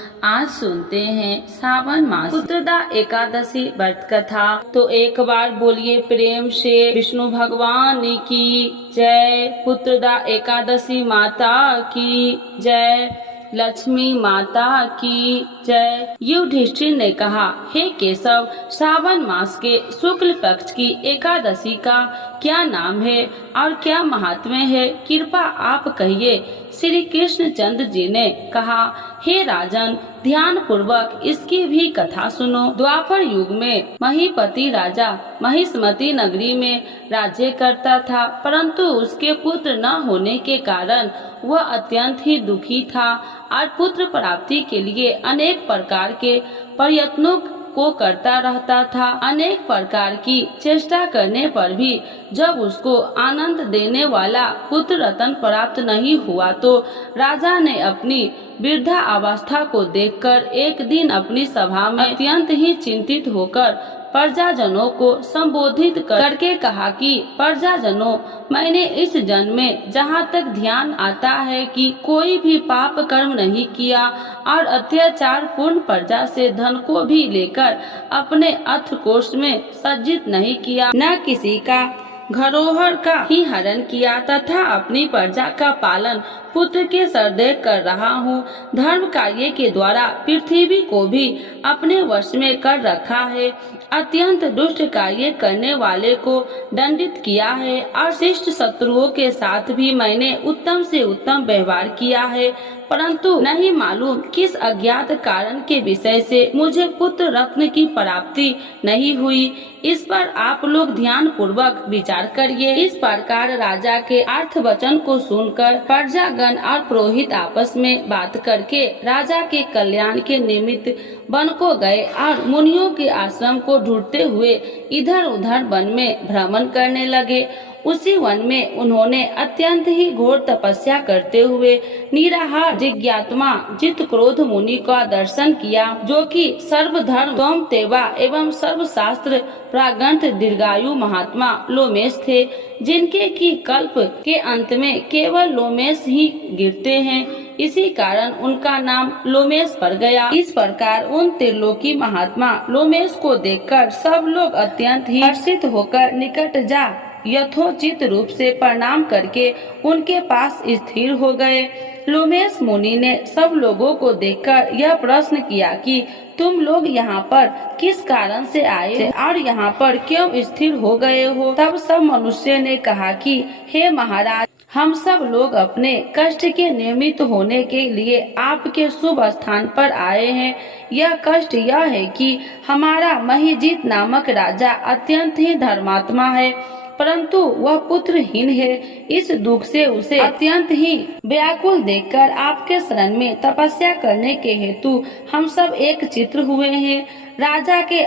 आज सुनते हैं सावन मास पुत्रदा एकादशी व्रत कथा। तो एक बार बोलिए प्रेम से विष्णु भगवान की जय। पुत्रदा एकादशी माता की जय। लक्ष्मी माता की जय। युधिष्ठिर ने कहा, हे केशव, श्रावण मास के शुक्ल पक्ष की एकादशी का क्या नाम है और क्या महात्म्य है, कृपा आप कहिए। श्री कृष्णचंद्र जी ने कहा, हे राजन, ध्यान पूर्वक इसकी भी कथा सुनो। द्वापर युग में महीपति राजा महिष्मती नगरी में राज्य करता था, परंतु उसके पुत्र न होने के कारण वह अत्यंत ही दुखी था और पुत्र प्राप्ति के लिए अनेक प्रकार के प्रयत्नों को करता रहता था। अनेक प्रकार की चेष्टा करने पर भी जब उसको आनंद देने वाला पुत्र रत्न प्राप्त नहीं हुआ तो राजा ने अपनी वृद्धा अवस्था को देखकर एक दिन अपनी सभा में अत्यंत ही चिंतित होकर प्रजाजनों को संबोधित करके कहा कि प्रजाजनों, मैंने इस जन्म में जहाँ तक ध्यान आता है कि कोई भी पाप कर्म नहीं किया और अत्याचार पूर्ण प्रजा से धन को भी लेकर अपने अर्थकोष में सज्जित नहीं किया, न किसी का धरोहर का ही हरण किया तथा अपनी प्रजा का पालन पुत्र के सरदेह कर रहा हूँ। धर्म कार्य के द्वारा पृथ्वी को भी अपने वश में कर रखा है। अत्यंत दुष्ट कार्य करने वाले को दंडित किया है और शिष्ट शत्रुओं के साथ भी मैंने उत्तम से उत्तम व्यवहार किया है, परंतु नहीं मालूम किस अज्ञात कारण के विषय से मुझे पुत्र रत्न की प्राप्ति नहीं हुई। इस पर आप लोग ध्यान पूर्वक विचार करिए। इस प्रकार राजा के अर्थ वचन को सुनकर प्रजागण और पुरोहित आपस में बात करके राजा के कल्याण के निमित्त वन को गए और मुनियों के आश्रम को ढूंढते हुए इधर उधर वन में भ्रमण करने लगे। उसी वन में उन्होंने अत्यंत ही घोर तपस्या करते हुए निराहार जिज्ञात्मा जित क्रोध मुनि का दर्शन किया, जो कि सर्वधर्म सोमतेवा एवं सर्वशास्त्र प्रागंत दीर्घायु महात्मा लोमेश थे, जिनके की कल्प के अंत में केवल लोमेश ही गिरते हैं। इसी कारण उनका नाम लोमेश पड़ गया। इस प्रकार उन त्रिलोकी महात्मा लोमेश को देखकर सब लोग अत्यंत ही हर्षित होकर निकट जा यथोचित रूप से प्रणाम करके उनके पास स्थिर हो गए। लोमेश मुनि ने सब लोगों को देखकर यह प्रश्न किया कि तुम लोग यहाँ पर किस कारण से आए और यहाँ पर क्यों स्थिर हो गए हो। तब सब मनुष्य ने कहा कि हे महाराज, हम सब लोग अपने कष्ट के निमित्त होने के लिए आपके शुभ स्थान पर आए हैं। यह कष्ट यह है कि हमारा महिजीत नामक राजा अत्यंत ही धर्मात्मा है, परंतु वह पुत्रहीन है। इस दुख से उसे अत्यंत ही व्याकुल देखकर आपके शरण में तपस्या करने के हेतु हम सब एक चित्र हुए हैं। राजा के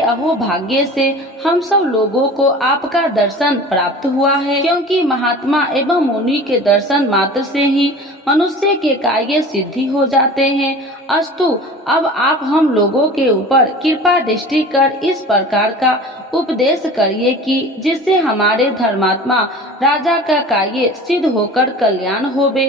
अहोभाग्य से हम सब लोगों को आपका दर्शन प्राप्त हुआ है, क्योंकि महात्मा एवं मुनि के दर्शन मात्र से ही मनुष्य के कार्य सिद्धि हो जाते हैं। अस्तु, अब आप हम लोगों के ऊपर कृपा दृष्टि कर इस प्रकार का उपदेश करिए कि जिससे हमारे धर्मात्मा राजा का कार्य सिद्ध होकर कल्याण होवे।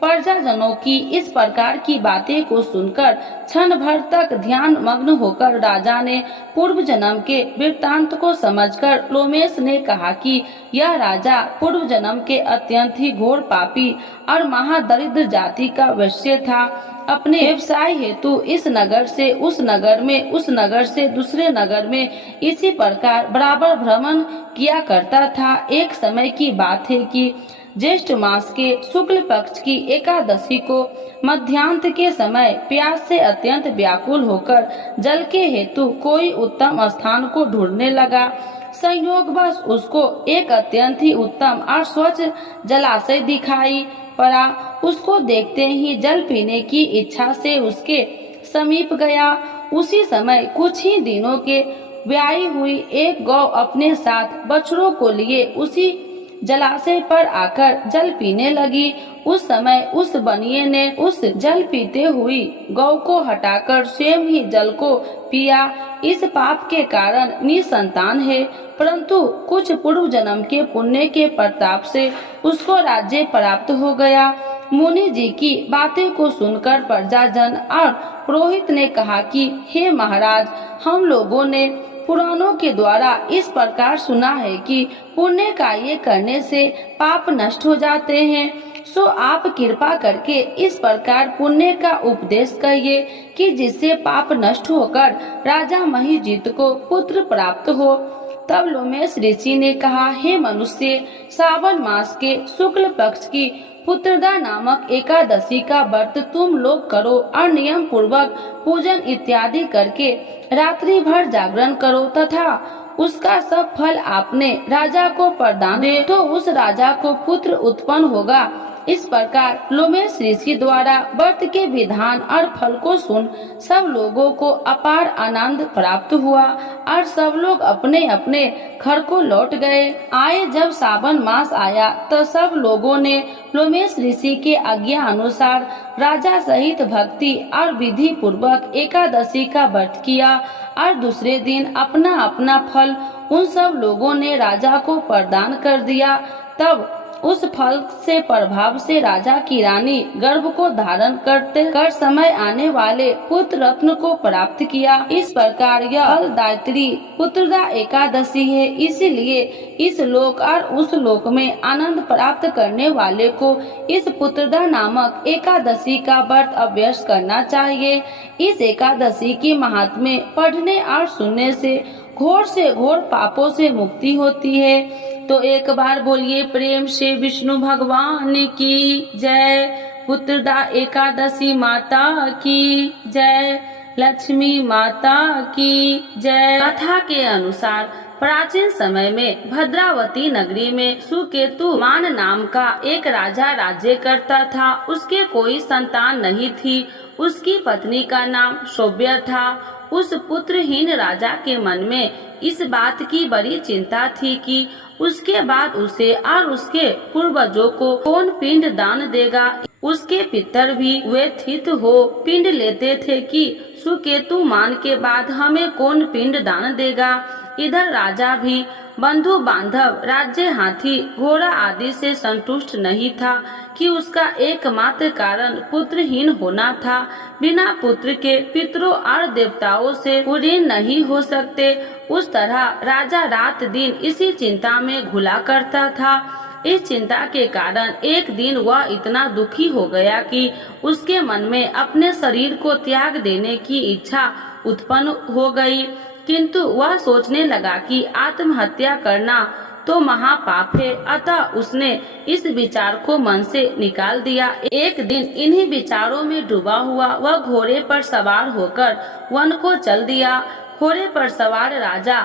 प्रजाजनों की इस प्रकार की बातें को सुनकर क्षण भर तक ध्यान मग्न होकर राजा ने पूर्व जन्म के वृत्तांत को समझकर लोमेश ने कहा कि यह राजा पूर्व जन्म के अत्यंत ही घोर पापी और महादरिद्र जाति का वैश्य था। अपने व्यवसाय हेतु इस नगर से उस नगर में, उस नगर से दूसरे नगर में इसी प्रकार बराबर भ्रमण किया करता था। एक समय की बात है कि ज्येष्ठ मास के शुक्ल पक्ष की एकादशी को मध्यांत के समय प्यास से अत्यंत व्याकुल होकर जल के हेतु कोई उत्तम स्थान को ढूंढने लगा। संयोगवश उसको एक अत्यंत ही उत्तम और स्वच्छ जलाशय दिखाई पड़ा। उसको देखते ही जल पीने की इच्छा से उसके समीप गया। उसी समय कुछ ही दिनों के ब्याही हुई एक गौ अपने साथ बछड़ों को लिए उसी जलाशय पर आकर जल पीने लगी। उस समय उस बनिए ने उस जल पीते हुई गौ को हटाकर स्वयं ही जल को पिया। इस पाप के कारण निसंतान है, परंतु कुछ पूर्व जन्म के पुण्य के प्रताप से उसको राज्य प्राप्त हो गया। मुनि जी की बातें को सुनकर प्रजाजन और पुरोहित ने कहा कि हे महाराज, हम लोगों ने पुराणों के द्वारा इस प्रकार सुना है कि पुण्य कार्य करने से पाप नष्ट हो जाते हैं। सो आप कृपा करके इस प्रकार पुण्य का उपदेश करिए कि जिससे पाप नष्ट होकर राजा महिजीत को पुत्र प्राप्त हो। तब लोमेश ऋषि ने कहा, हे मनुष्य, श्रावण मास के शुक्ल पक्ष की पुत्रदा नामक एकादशी का व्रत तुम लोग करो और नियम पूर्वक पूजन इत्यादि करके रात्रि भर जागरण करो तथा उसका सब फल आपने राजा को प्रदान दे तो उस राजा को पुत्र उत्पन्न होगा। इस प्रकार लोमेश ऋषि द्वारा व्रत के विधान और फल को सुन सब लोगों को अपार आनंद प्राप्त हुआ और सब लोग अपने अपने घर को लौट गए। जब सावन मास आया तो सब लोगों ने लोमेश ऋषि के आज्ञा अनुसार राजा सहित भक्ति और विधि पूर्वक एकादशी का व्रत किया और दूसरे दिन अपना अपना फल उन सब लोगों ने राजा को प्रदान कर दिया। तब उस फल से प्रभाव से राजा की रानी गर्भ को धारण कर समय आने वाले पुत्र रत्न को प्राप्त किया। इस प्रकार यह फलदायित्री पुत्रदा एकादशी है। इसीलिए इस लोक और उस लोक में आनंद प्राप्त करने वाले को इस पुत्रदा नामक एकादशी का व्रत अभ्यास करना चाहिए। इस एकादशी की महात्म्य पढ़ने और सुनने से घोर पापों से मुक्ति होती है। तो एक बार बोलिए प्रेम से विष्णु भगवान की जय। पुत्रदा एकादशी माता की जय। लक्ष्मी माता की जय। कथा के अनुसार प्राचीन समय में भद्रावती नगरी में सुकेतु मान नाम का एक राजा राज्य करता था। उसके कोई संतान नहीं थी। उसकी पत्नी का नाम शोभ्य था। उस पुत्रहीन राजा के मन में इस बात की बड़ी चिंता थी कि उसके बाद उसे और उसके पूर्वजों को कौन पिंड दान देगा। उसके पितर भी व्यथित हो पिंड लेते थे कि सुकेतु मान के बाद हमें कौन पिंड दान देगा। इधर राजा भी बंधु बांधव राज्य हाथी घोड़ा आदि से संतुष्ट नहीं था कि उसका एकमात्र कारण पुत्रहीन होना था। बिना पुत्र के पितरों और देवताओं से ऋण नहीं हो सकते। उस तरह राजा रात दिन इसी चिंता में घुला करता था। इस चिंता के कारण एक दिन वह इतना दुखी हो गया कि उसके मन में अपने शरीर को त्याग देने की इच्छा उत्पन्न हो गई। किंतु वह सोचने लगा कि आत्महत्या करना तो महापाप है। अतः उसने इस विचार को मन से निकाल दिया। एक दिन इन्हीं विचारों में डूबा हुआ वह घोड़े पर सवार होकर वन को चल दिया। घोड़े पर सवार राजा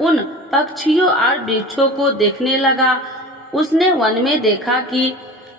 उन पक्षियों और वृक्षों को देखने लगा। उसने वन में देखा कि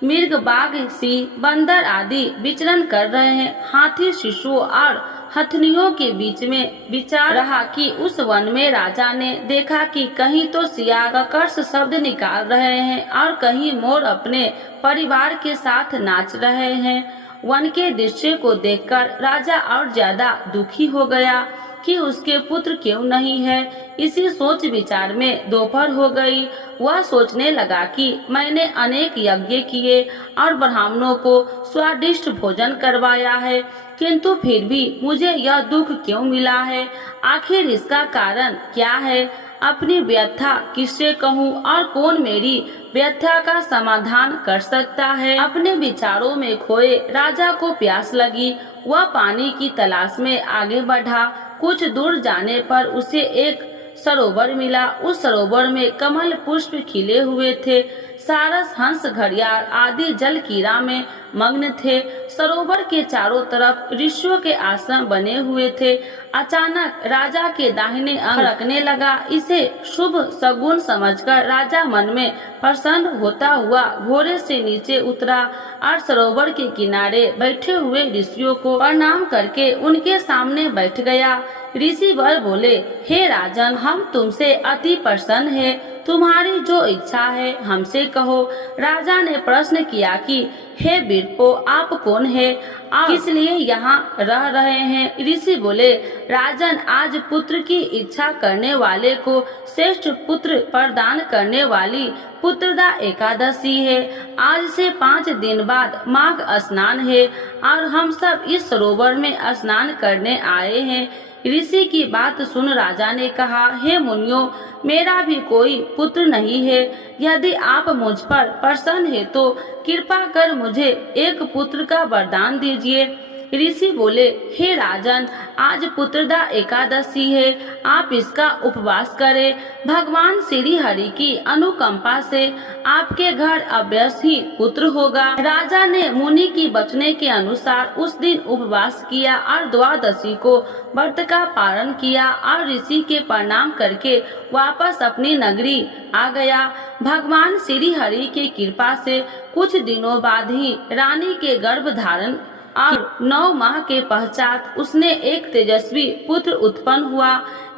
मृग, बाघ, सिंह, बंदर आदि विचरण कर रहे हैं। हाथी, शिशुओं और हथनियों के बीच में विचार रहा कि उस वन में राजा ने देखा कि कहीं तो सियार कर्कश शब्द निकाल रहे हैं और कहीं मोर अपने परिवार के साथ नाच रहे हैं। वन के दृश्य को देखकर राजा और ज्यादा दुखी हो गया कि उसके पुत्र क्यों नहीं है। इसी सोच विचार में दोपहर हो गई। वह सोचने लगा कि मैंने अनेक यज्ञ किए और ब्राह्मणों को स्वादिष्ट भोजन करवाया है, किंतु फिर भी मुझे यह दुख क्यों मिला है। आखिर इसका कारण क्या है। अपनी व्यथा किससे कहूँ और कौन मेरी व्यथा का समाधान कर सकता है। अपने विचारों में खोए राजा को प्यास लगी। वह पानी की तलाश में आगे बढ़ा। कुछ दूर जाने पर उसे एक सरोवर मिला। उस सरोवर में कमल पुष्प खिले हुए थे। सारस, हंस, घड़ियाल आदि जल क्रीड़ा में मग्न थे। सरोवर के चारों तरफ ऋषियों के आश्रम बने हुए थे। अचानक राजा के दाहिने अंग फड़कने लगा। इसे शुभ सगुन समझकर राजा मन में प्रसन्न होता हुआ घोड़े से नीचे उतरा और सरोवर के किनारे बैठे हुए ऋषियों को प्रणाम करके उनके सामने बैठ गया। ऋषि वर बोले, हे राजन, हम तुमसे अति प्रसन्न हैं। तुम्हारी जो इच्छा है हमसे कहो। राजा ने प्रश्न किया कि हे वीरपो, आप कौन है, आप किस लिए यहाँ रह रहे हैं। ऋषि बोले, राजन, आज पुत्र की इच्छा करने वाले को श्रेष्ठ पुत्र प्रदान करने वाली पुत्रदा एकादशी है। आज से 5 दिन बाद माघ स्नान है और हम सब इस सरोवर में स्नान करने आए हैं। ऋषि की बात सुन राजा ने कहा, हे मुनियों, मेरा भी कोई पुत्र नहीं है। यदि आप मुझ पर प्रसन्न है तो कृपा कर मुझे एक पुत्र का वरदान दीजिए। ऋषि बोले, हे राजन, आज पुत्रदा एकादशी है, आप इसका उपवास करें। भगवान श्री हरि की अनुकंपा से आपके घर अवश्य ही पुत्र होगा। राजा ने मुनि की बचने के अनुसार उस दिन उपवास किया और द्वादशी को व्रत का पारण किया और ऋषि के प्रणाम करके वापस अपनी नगरी आ गया। भगवान श्री हरि की कृपा से कुछ दिनों बाद ही रानी के गर्भ धारण और 9 माह के पश्चात उसने एक तेजस्वी पुत्र उत्पन्न हुआ।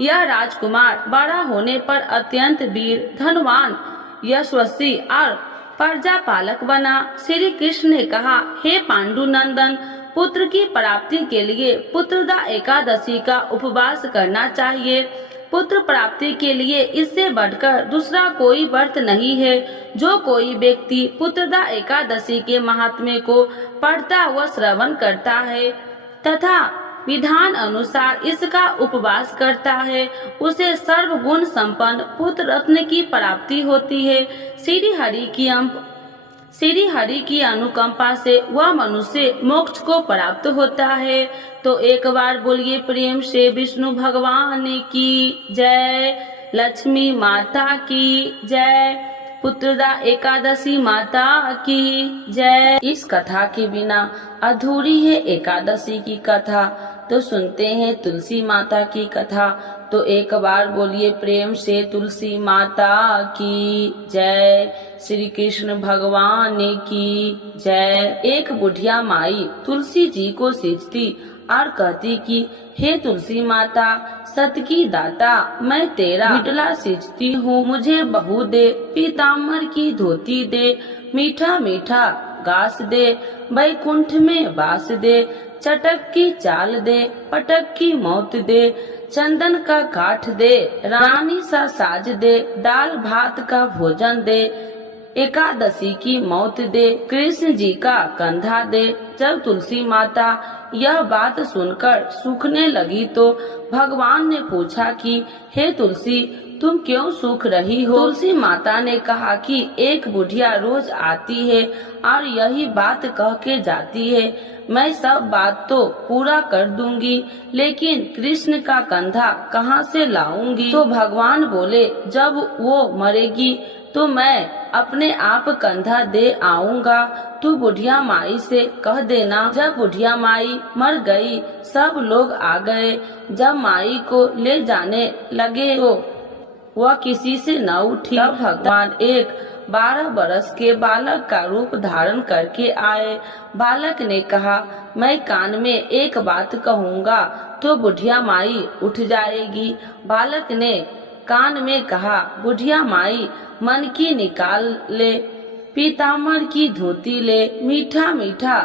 यह राजकुमार बड़ा होने पर अत्यंत वीर, धनवान, यशस्वी और प्रजा पालक बना। श्री कृष्ण ने कहा, हे पांडुनंदन, पुत्र की प्राप्ति के लिए पुत्रदा एकादशी का उपवास करना चाहिए। पुत्र प्राप्ति के लिए इससे बढ़कर दूसरा कोई व्रत नहीं है। जो कोई व्यक्ति पुत्रदा एकादशी के महात्म्य को पढ़ता व श्रवण करता है तथा विधान अनुसार इसका उपवास करता है, उसे सर्वगुण संपन्न पुत्र रत्न की प्राप्ति होती है। श्री हरि की अनुकंपा से वह मनुष्य मोक्ष को प्राप्त होता है। तो एक बार बोलिए प्रेम से विष्णु भगवान की जय, लक्ष्मी माता की जय, पुत्रदा एकादशी माता की जय। इस कथा के बिना अधूरी है एकादशी की कथा। तो सुनते हैं तुलसी माता की कथा। तो एक बार बोलिए प्रेम से तुलसी माता की जय, श्री कृष्ण भगवान की जय। एक बुढ़िया माई तुलसी जी को सींचती और कहती कि हे तुलसी माता, सत की दाता, मैं तेरा बिटला सींचती हूँ, मुझे बहू दे, पीताम्बर की धोती दे, मीठा मीठा घास दे, बैकुंठ में वास दे, चटक की चाल दे, पटक की मौत दे, चंदन का काठ दे, रानी सा साज दे, दाल भात का भोजन दे, एकादशी की मौत दे, कृष्ण जी का कंधा दे। जब तुलसी माता यह बात सुनकर सूखने लगी तो भगवान ने पूछा कि हे तुलसी, तुम क्यों सूख रही हो। तुलसी माता ने कहा कि एक बुढ़िया रोज आती है और यही बात कह के जाती है, मैं सब बात तो पूरा कर दूंगी, लेकिन कृष्ण का कंधा कहाँ से लाऊंगी। तो भगवान बोले, जब वो मरेगी तो मैं अपने आप कंधा दे आऊंगा, तू बुढ़िया माई से कह देना। जब बुढ़िया माई मर गई, सब लोग आ गए। जब माई को ले जाने लगे तो वह किसी से न उठी। तब भगवान एक 12 बरस के बालक का रूप धारण करके आए। बालक ने कहा, मैं कान में एक बात कहूँगा तो बुढ़िया माई उठ जाएगी। बालक ने कान में कहा, बुढ़िया माई मन की निकाल ले, पीताम्बर की धोती ले, मीठा मीठा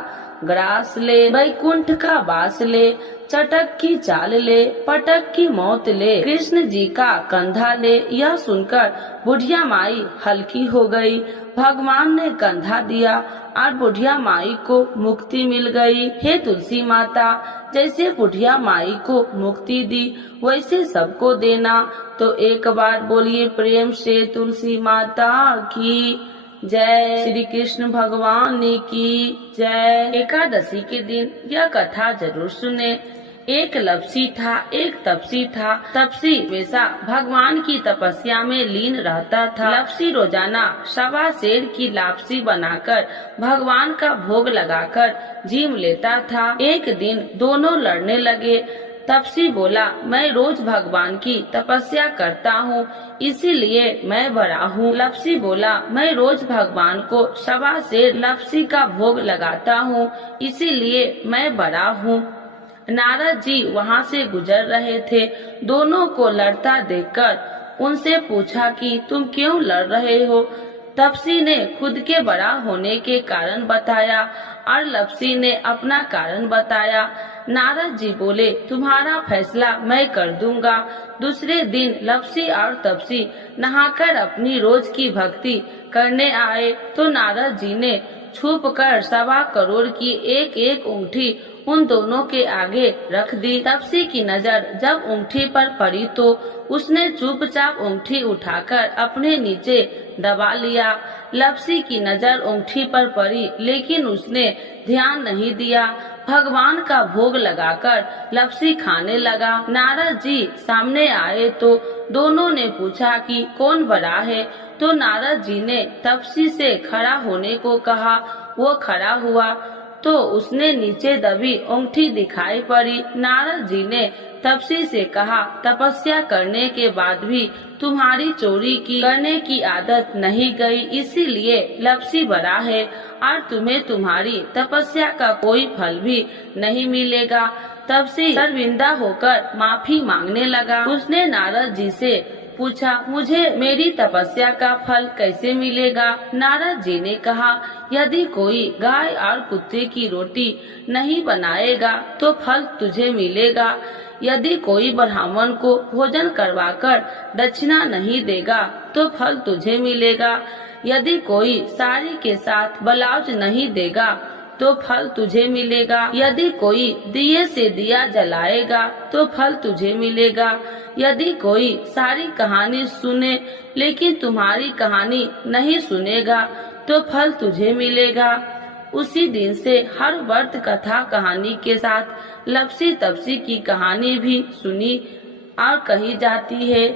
ग्रास ले, बैकुंठ का वास ले, चटक की चाल ले, पटक की मौत ले, कृष्ण जी का कंधा ले। यह सुनकर बुढ़िया माई हल्की हो गई। भगवान ने कंधा दिया और बुढ़िया माई को मुक्ति मिल गई। हे तुलसी माता, जैसे बुढ़िया माई को मुक्ति दी वैसे सबको देना। तो एक बार बोलिए प्रेम से तुलसी माता की जय, श्री कृष्ण भगवान की जय। एकादशी के दिन यह कथा जरूर सुने। एक लपसी था, एक तपसी था। तपसी वैसा भगवान की तपस्या में लीन रहता था। लपसी रोजाना 1.25 सेर की लापसी बनाकर भगवान का भोग लगाकर जीम लेता था। एक दिन दोनों लड़ने लगे। तपसी बोला, मैं रोज भगवान की तपस्या करता हूँ, इसीलिए मैं बड़ा हूँ। लपसी बोला, मैं रोज भगवान को 1.25 सेर लपसी का भोग लगाता हूँ, इसीलिए मैं बड़ा हूँ। नारद जी वहाँ से गुजर रहे थे। दोनों को लड़ता देखकर उनसे पूछा कि तुम क्यों लड़ रहे हो। तपसी ने खुद के बड़ा होने के कारण बताया और लपसी ने अपना कारण बताया। नारद जी बोले, तुम्हारा फैसला मैं कर दूंगा। दूसरे दिन लपसी और तपसी नहाकर अपनी रोज की भक्ति करने आए तो नारद जी ने छुप कर 1.25 करोड़ की एक एक अंगूठी उन दोनों के आगे रख दी। तपसी की नजर जब अंगूठी पर पड़ी तो उसने चुपचाप अंगूठी उठाकर अपने नीचे दबा लिया। लपसी की नजर अंगूठी पर पड़ी लेकिन उसने ध्यान नहीं दिया। भगवान का भोग लगाकर लपसी खाने लगा। नारद जी सामने आए तो दोनों ने पूछा कि कौन बड़ा है, तो नारद जी ने तपसी से खड़ा होने को कहा। वो खड़ा हुआ तो उसने नीचे दबी अंगूठी दिखाई पड़ी। नारद जी ने तपसी से कहा, तपस्या करने के बाद भी तुम्हारी चोरी करने की आदत नहीं गई, इसीलिए लपसी बड़ा है और तुम्हें तुम्हारी तपस्या का कोई फल भी नहीं मिलेगा। तपसी शर्मिंदा होकर माफी मांगने लगा। उसने नारद जी से पूछा, मुझे मेरी तपस्या का फल कैसे मिलेगा। नारद जी ने कहा, यदि कोई गाय और कुत्ते की रोटी नहीं बनाएगा तो फल तुझे मिलेगा। यदि कोई ब्राह्मण को भोजन करवाकर दक्षिणा नहीं देगा तो फल तुझे मिलेगा। यदि कोई साड़ी के साथ ब्लाउज नहीं देगा तो फल तुझे मिलेगा। यदि कोई दिए से दिया जलाएगा तो फल तुझे मिलेगा। यदि कोई सारी कहानी सुने लेकिन तुम्हारी कहानी नहीं सुनेगा तो फल तुझे मिलेगा। उसी दिन से हर व्रत कथा कहानी के साथ लपसी तपसी की कहानी भी सुनी और कही जाती है।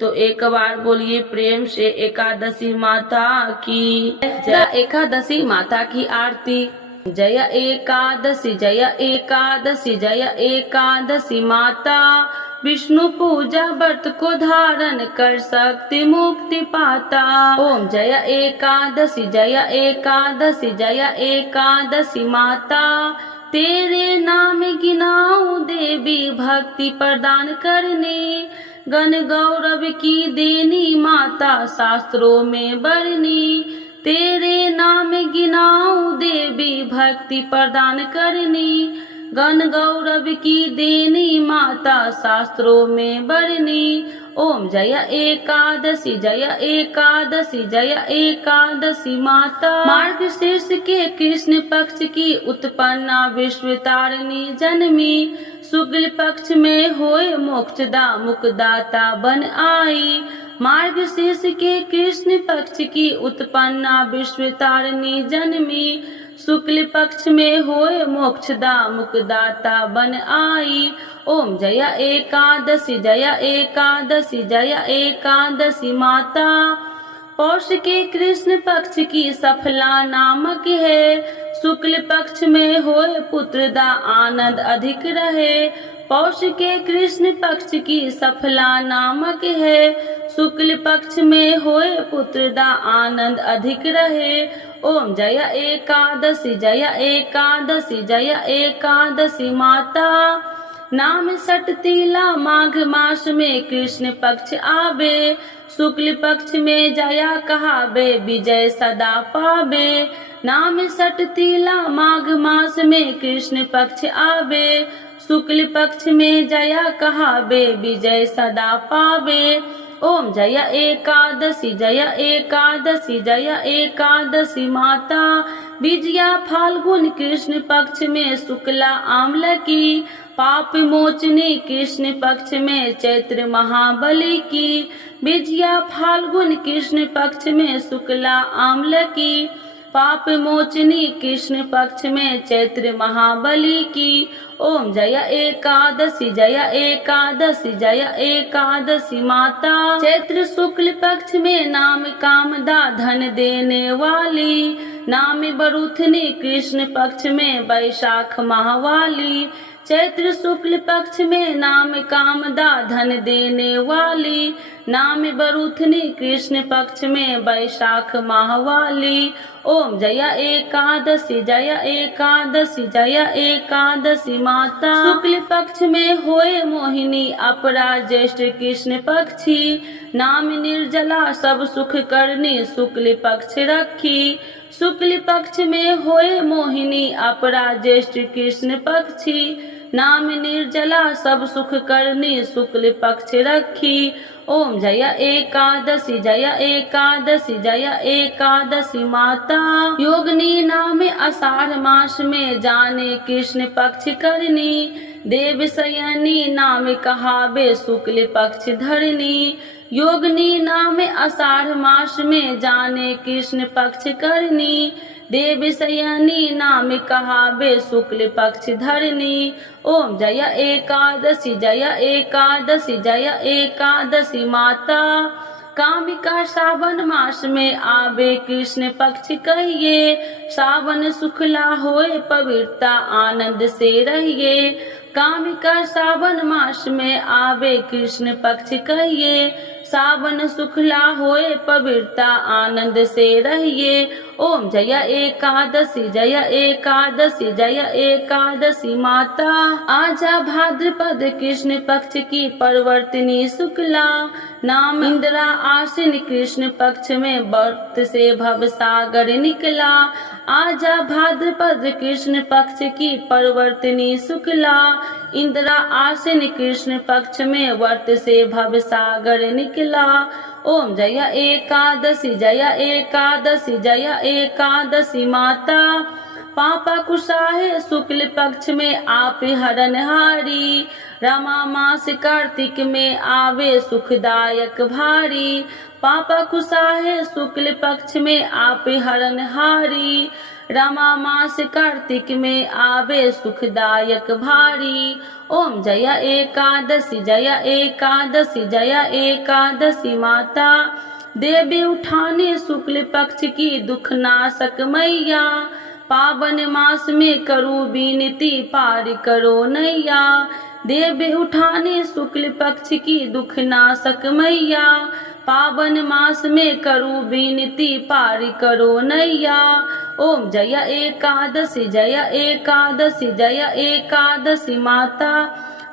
तो एक बार बोलिए प्रेम से एकादशी माता की जय। एकादशी माता की आरती। जय एकादशी जय एकादशी जय एकादशी माता, विष्णु पूजा व्रत को धारण कर सकती मुक्ति पाता। ओम जय एकादशी जय एकादशी जय एकादशी माता, तेरे नाम गिनाऊं देवी भक्ति प्रदान करने, गण गौरव की देनी माता शास्त्रों में बरनी, तेरे नाम गिनाऊं देवी भक्ति प्रदान करनी, गण गौरव की देनी माता शास्त्रों में बरनी। ओम जय एकादशी जय एकादशी जय एकादशी माता, मार्गशीर्ष के कृष्ण पक्ष की उत्पन्ना विश्व तारिणी जन्मी, शुक्ल पक्ष में होए मोक्षदा मुक्तिदाता बन आई। मार्गशीर्ष के कृष्ण पक्ष की उत्पन्ना विश्व तारिणी जन्मी, शुक्ल पक्ष में होए मोक्षदा मुक्तिदाता बन आई। ओम जय एकादशी जय एकादशी जय एकादशी माता, पौष के कृष्ण पक्ष की सफला नामक है, शुक्ल पक्ष में होए पुत्रदा आनंद अधिक रहे। पौष के कृष्ण पक्ष की सफला नामक है, शुक्ल पक्ष में होए पुत्रदा आनंद अधिक रहे। ओम जय एकादशी जय एकादशी जय एकादशी माता, नाम सटतीला माघ मास में कृष्ण पक्ष आवे, शुक्ल पक्ष में जया कहावे विजय सदा पावे। नाम सटतीला माघ मास में कृष्ण पक्ष आवे, शुक्ल पक्ष में जया कहावे विजय सदा पावे। ओम जय एकादशी जय एकादशी जय एकादशी माता, विजया फाल्गुन कृष्ण पक्ष में शुक्ला आम्ल की, पाप मोचनी कृष्ण पक्ष में चैत्र महाबली की। विजया फाल्गुन कृष्ण पक्ष में शुक्ला आम्ल की, पाप मोचनी कृष्ण पक्ष में चैत्र महाबली की। ओम जय एकादशी जय एकादशी जय एकादशी माता, चैत्र शुक्ल पक्ष में नाम कामदा धन देने वाली, नाम बरुथनी कृष्ण पक्ष में बैशाख माहवाली। चैत्र शुक्ल पक्ष में नाम कामदा धन देने वाली, नाम बरूथनी कृष्ण पक्ष में वैशाख माह वाली। ओम जया एकादशी जय एकादशी जय एकादशी माता। शुक्ल पक्ष में होए मोहिनी अपरा ज्येष्ठ कृष्ण पक्षी, नाम निर्जला सब सुख करनी शुक्ल पक्ष रखी। शुक्ल पक्ष में होए मोहिनी अपरा ज्येष्ठ कृष्ण पक्षी, नाम निर्जला सब सुख करनी शुक्ल पक्ष रखी। ओम जया एकादशी जय एकादशी जय एकादशी माता। योगिनी नाम आषाढ़ मास में जाने कृष्ण पक्ष करनी, देव शयनी नाम कहावे शुक्ल पक्ष धरनी। योगिनी नाम आषाढ़ मास में जाने कृष्ण पक्ष करनी, देव शयनी नाम कहावे शुक्ल पक्ष धरनी। ओम जया एकादशी जय एकादशी जय एकादशी माता। कामिका सावन मास में आवे कृष्ण पक्ष कहिए, सावन सुखला होए पवित्रता आनंद से रहिए। कामिका सावन मास में आवे कृष्ण पक्ष कहिए, सावन सुखला होए पवित्रता आनंद से रहिए। ओम जया एकादशी जय एकादशी जय एकादशी माता। आजा भाद्रपद कृष्ण पक्ष की परवर्तिनी शुक्ला, नाम इंदिरा आश्विन कृष्ण पक्ष में व्रत से भव सागर निकला। आजा भाद्रपद कृष्ण पक्ष की परवर्तिनी शुक्ला, इंदिरा आश्विन कृष्ण पक्ष में व्रत से भव सागर निकला। ओम जया एकादशी जय एकादशी जय एकादशी माता। पापा कुशाहे शुक्ल पक्ष में आप हरनहारी, रमा मास कार्तिक में आवे सुखदायक भारी। पापा कुशाहे शुक्ल पक्ष में आप हरनहारी, रमा मास कार्तिक में आवे सुखदायक भारी। ओम जया एकादशी जय एकादशी जय एकादशी माता। देवी उठाने शुक्ल पक्ष की दुख नाशक मैया, पावन मास में करो विनती पार करो नैया। देवी उठाने शुक्ल पक्ष की दुख नाशक मैया, पावन मास में करो विनती पार करो नैया। ओम जया एकादशी जय एकादशी जय एकादशी माता।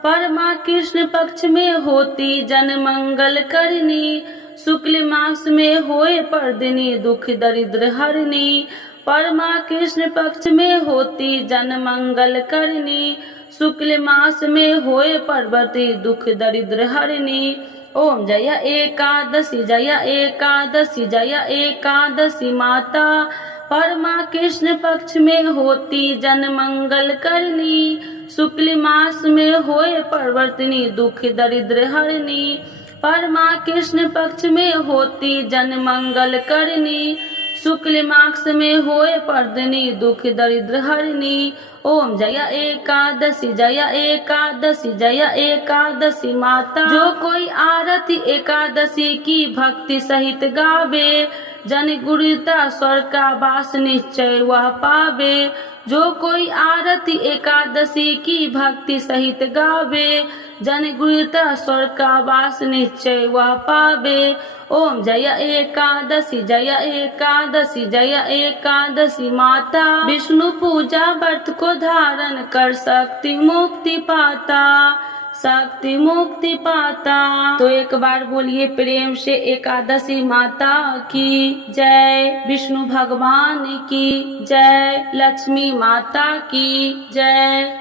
परमा कृष्ण पक्ष में होती जन मंगल करनी, शुक्ल मास में होए पर्दिनी दुख दरिद्र हरनी। परमा कृष्ण पक्ष में होती जन मंगल करनी, शुक्ल मास में होए पर्वती दुख दरिद्र हरनी। ओम जया एकादशी जय एकादशी जय एकादशी माता। परमा कृष्ण पक्ष में होती जन मंगल करनी, शुक्ल मास में होए परवर्तिनी दुख दरिद्र हरनी। परमा कृष्ण पक्ष में होती जन मंगल करनी, शुक्ल मास में होए पर्दिनी दुख दरिद्र हरनी। ओम जया एकादशी जय एकादशी जय एकादशी माता। जो कोई आरती एकादशी की भक्ति सहित गावे, जन गुरुता स्वर्ग का वास निश्चय वह पावे। जो कोई आरती एकादशी की भक्ति सहित गावे, जन गुरुता स्वर्ग का वास निश्चय वह पावे। ओम जया एकादशी जय एकादशी जय एकादशी माता। विष्णु पूजा व्रत को धारण कर शक्ति मुक्ति पाता, शक्ति मुक्ति पाता। तो एक बार बोलिए प्रेम से एकादशी माता की जय, विष्णु भगवान की जय, लक्ष्मी माता की जय।